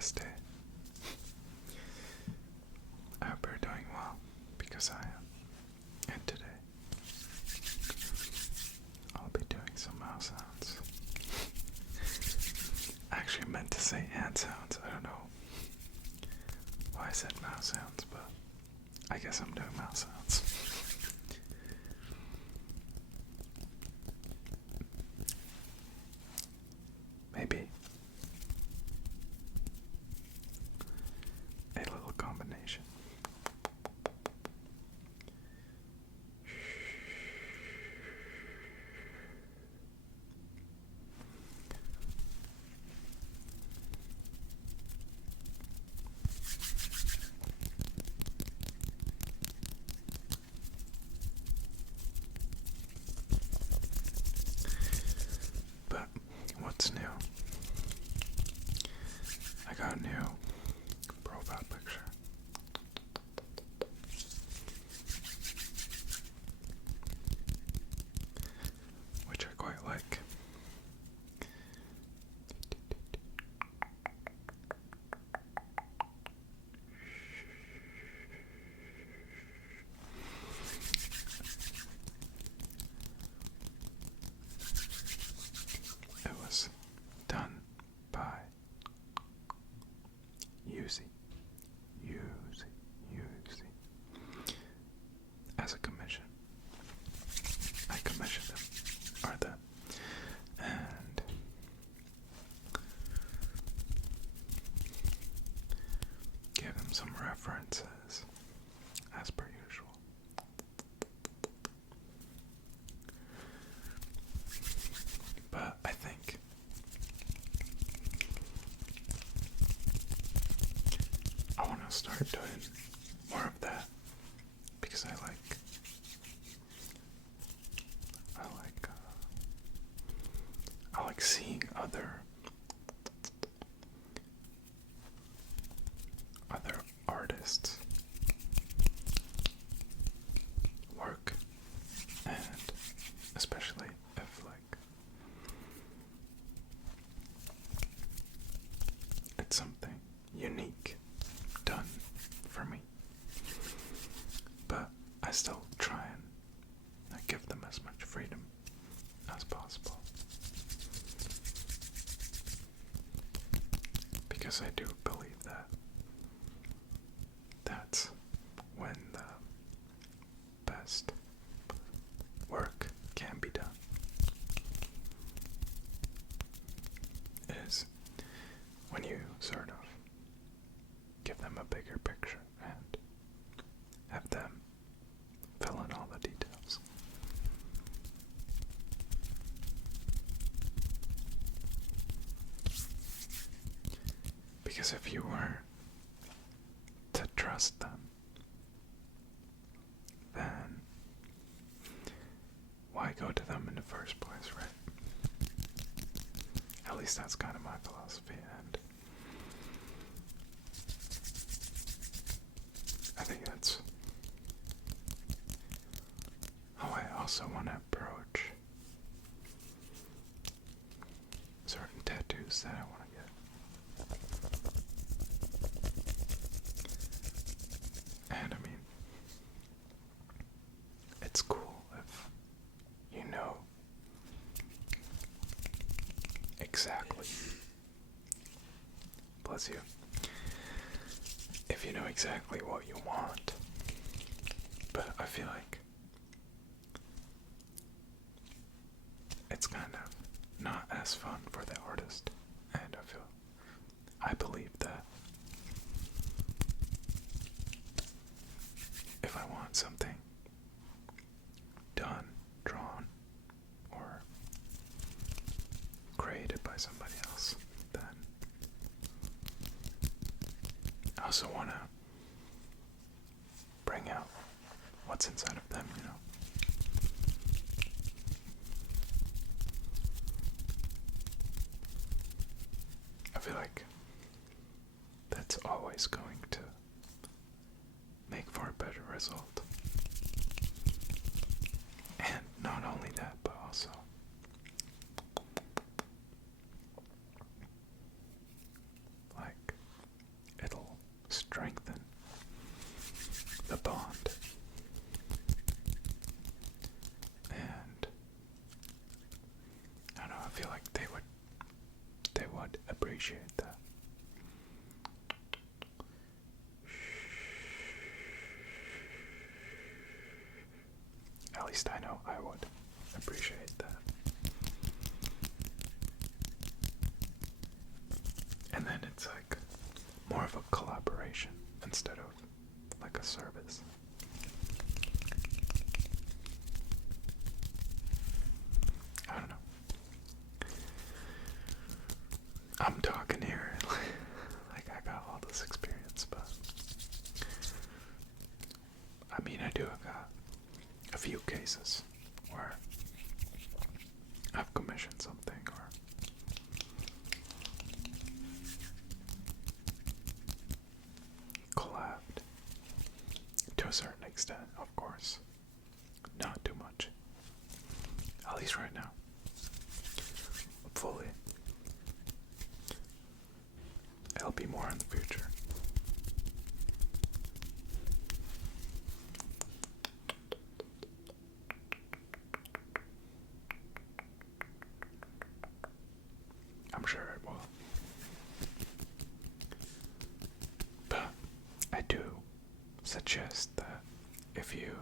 last day. I hope you're doing well, because I am. And today, I'll be doing some mouse sounds. I actually meant to say hand sounds. I don't know why I said mouse sounds, but I guess I'm doing mouse sounds. Maybe a little combination. But what's new? I got a new profile picture. Which I quite like. It was done by Yuzi as a commission. I commissioned him, or them, and gave them some references, as per usual. But I think I want to start doing more of that, because I like seeing other artists work, and especially if it's something unique done for me. But I still try and give them as much freedom as possible, because I do believe that that's when the best work can be done, is when you sort of give them a bigger picture and have them fill in all the details. Because if you were to trust them, then why go to them in the first place, right? At least that's kind of my philosophy, and I think that's how I also want to approach certain tattoos that I want to get. And I mean, it's cool if you know exactly, bless you, if you know exactly what you want. But I feel like it's kind of not as fun for the artist, and I believe that if I want something done, drawn, or created by somebody else, then I also want to bring out what's inside of them, you know? I feel like that's always going to make for a better result. And not only that, but also appreciate that. At least I know I would appreciate that. And then it's like more of a collaboration instead of like a service. I don't know. I'm talking here like I got all this experience, but I mean, I do got a few cases where I've commissioned something or collabed to a certain extent, of course. Not too much. At least right now. Hopefully, it'll be more in the future. I'm sure it will. But I do suggest that if you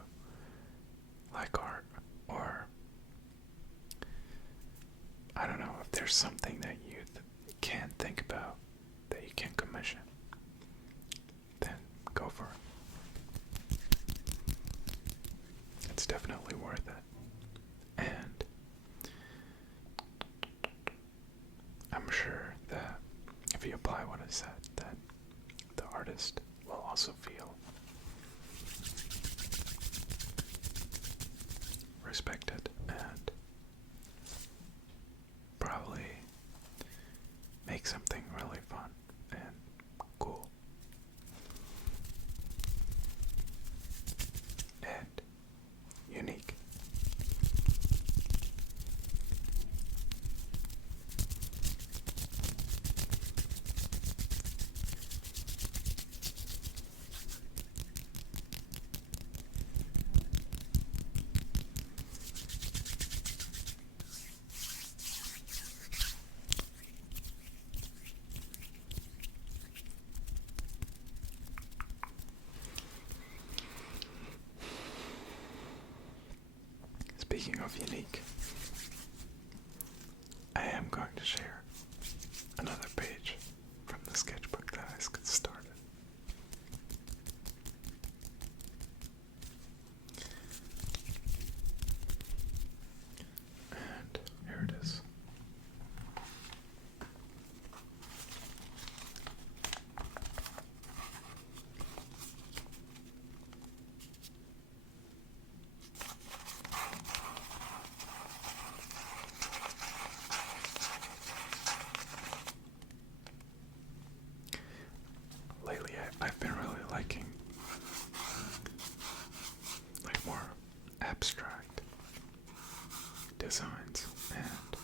like art, or I don't know, if there's something that you can't think about that you can commission, then go for it. It's definitely worth it. And I'm sure that if you apply what I said, then the artist will also feel respected and probably make something really fun and cool and unique. Speaking of unique, I am going to share another page from the sketchbook that I started. And here it is. Lately, I've been really liking like more abstract designs, and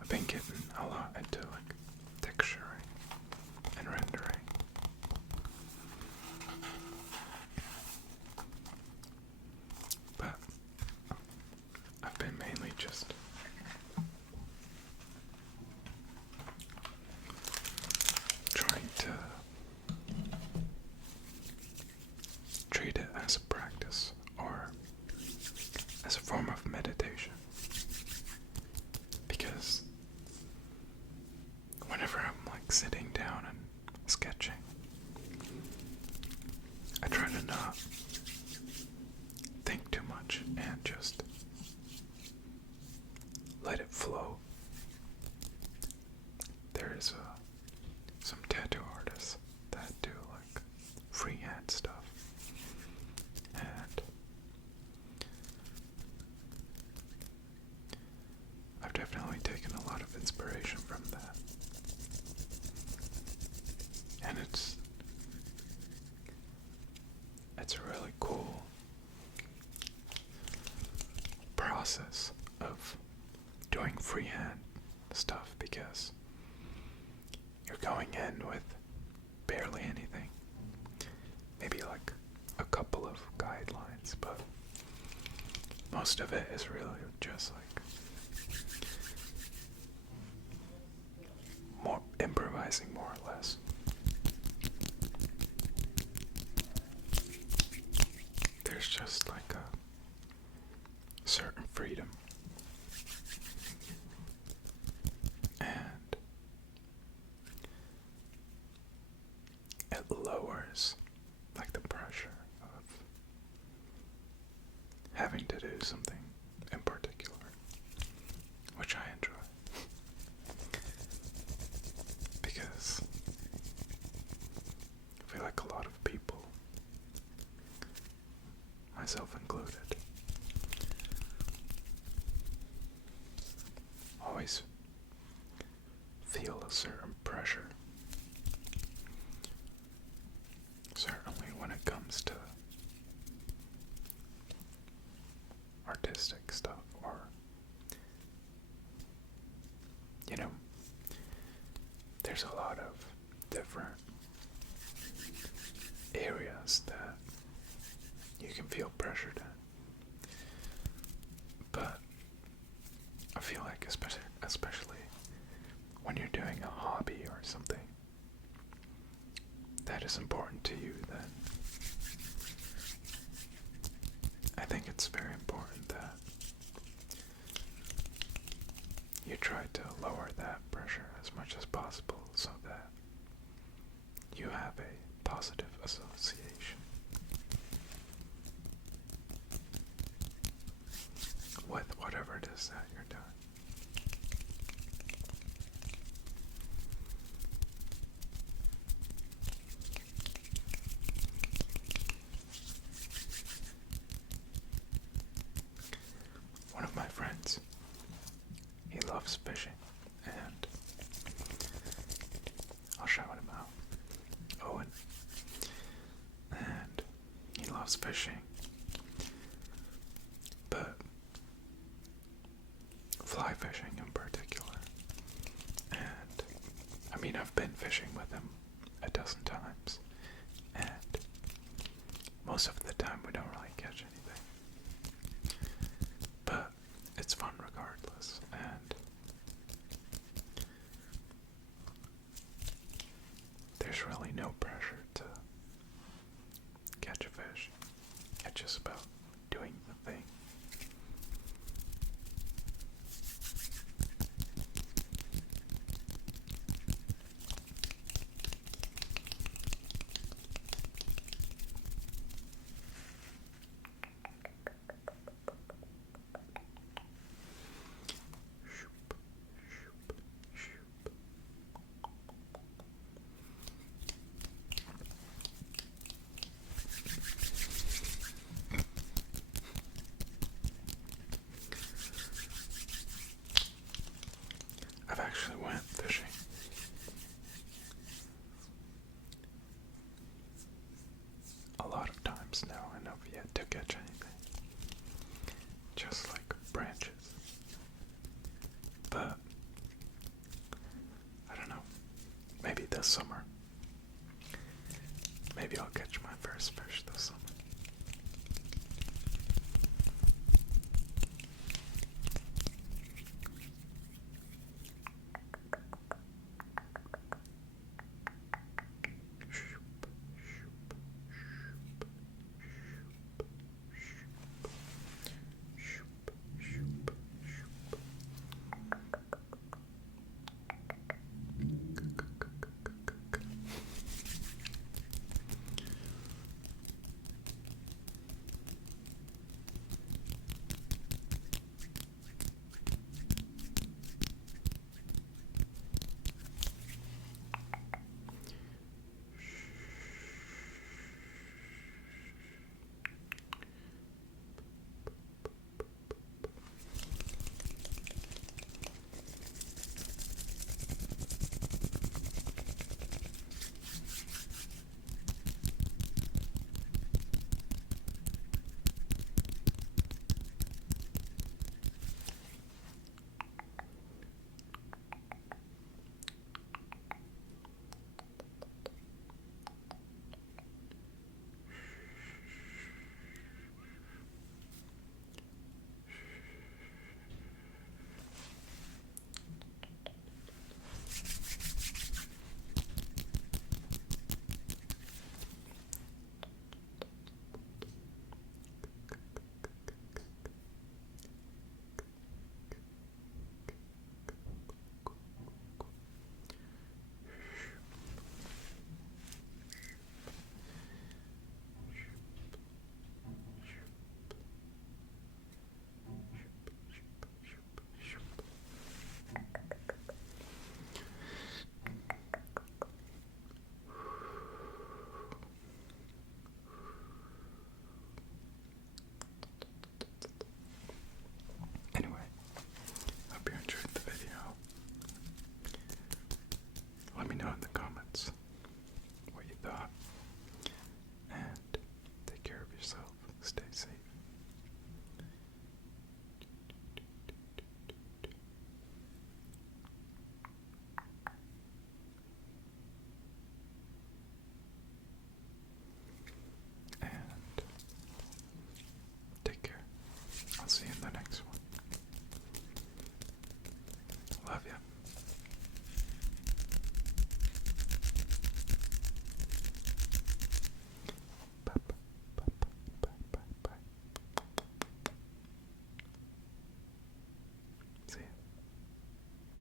I've been getting a lot into like texturing and rendering. But I've been mainly just trying to treat it as a practice or as a form of meditation. Because whenever I'm like sitting down and sketching, I try to not think too much and just let it flow. There is some tattoo artists that do like freehand stuff, and I've definitely taken a lot of inspiration from that. And it's a really cool process of doing freehand stuff, because you're going in with barely anything, maybe like a couple of guidelines, but most of it is really just like improvising more or less. There's just like a certain freedom, and it lowers like the pressure of having to do something in particular, which I enjoy. Because I feel like a lot of people, myself included, always feel a certain pressure. Certainly when it comes to artistic stuff, or, you know, there's a lot of different areas that you can feel pressured in. But I feel like especially when you're doing a hobby or something that is important to you, then I think it's very important that you try to lower that pressure as much as possible so that you have a positive association with whatever it is that you're doing. One of my friends, he loves fishing, and I'll shout him out, Owen, and he loves fishing, but fly fishing in particular. And I mean, I've been fishing with him a dozen times, and most of the time we don't really catch anything, but it's fun regardless. And there's really no pressure to catch a fish. It's just about doing the thing. I've actually went fishing a lot of times now, and I've yet to catch anything. Just like